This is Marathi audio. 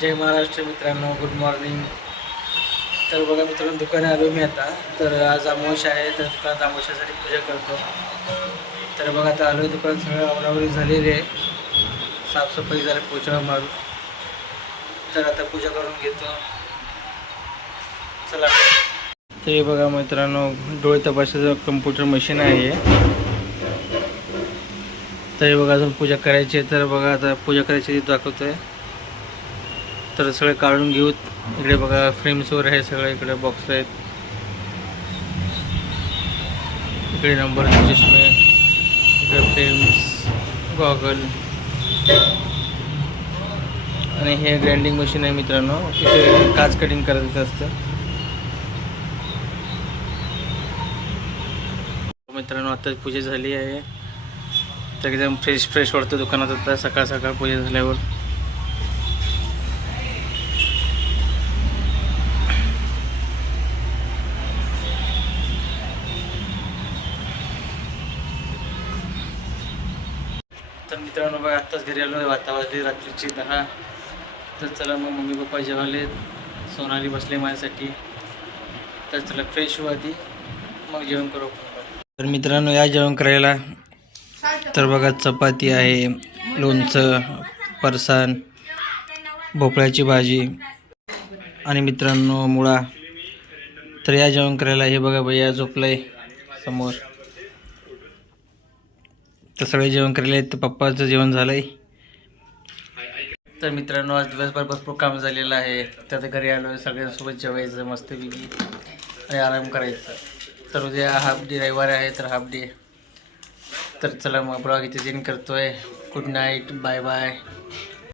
जय महाराष्ट्र मित्रांनो, गुड मॉर्निंग. तर बघा मित्रांनो, दुकानात आलो मी आता. तर आज अमावस्या आहे, तर दुकानात अमावस्यासाठी पूजा करतो. तर बघा आता आलो दुकानात, सगळं आवरावरी झालेली आहे, साफसफाई झाली, पूजा मारून. तर आता पूजा करून घेतो. चला. तर हे बघा मित्रांनो, डोळे तपासायचं कम्प्युटर मशीन आहे. तर हे बघा अजून पूजा करायची आहे. तर बघा आता पूजा करायची दाखवतोय. तर सगळे काढून घेऊ. इकडे बघा फ्रेम्सवर आहे सगळं, इकडे बॉक्स आहेत, इकडे नंबरचे चष्मे, इकडे फ्रेम्स, गॉगल आणि हे ग्राइंडिंग मशीन आहे मित्रांनो. इथे काच कटिंग करायचं असतं. मित्रांनो आता पूजा झाली आहे, तर एकदम फ्रेश वाटतं दुकानात आता सकाळ सकाळ पूजा झाल्यावर. तर मित्रांनो बघा आत्ताच घरी आलो आहे, वाजले रात्रीचे 10. तर चला मग मम्मी पप्पा जेवाले, सोनाली बसले माझ्यासाठी. तर चला फ्रेश होऊ आधी, मग जेवण करू. तर मित्रांनो या जेवण करायला. तर बघा चपाती आहे, लोणचं, फरसाण, भोपळ्याची भाजी आणि मित्रांनो मुळा. तर या जेवण करायला. हे बघा भैया झोपलंय समोर. तर सगळे जेवण करायला आहेत. तर पप्पाचं जेवण झालंय. तर मित्रांनो आज दिवसभर भरपूर काम झालेलं आहे. तर घरी आलो, सगळ्यांसोबत जेवायचं मस्तपैकी आणि आराम करायचं. तर उद्या हाफ डे, रविवार आहे तर हाफ डे. तर चला मग ब्लॉग इथे जेन करतोय. Good night, bye bye.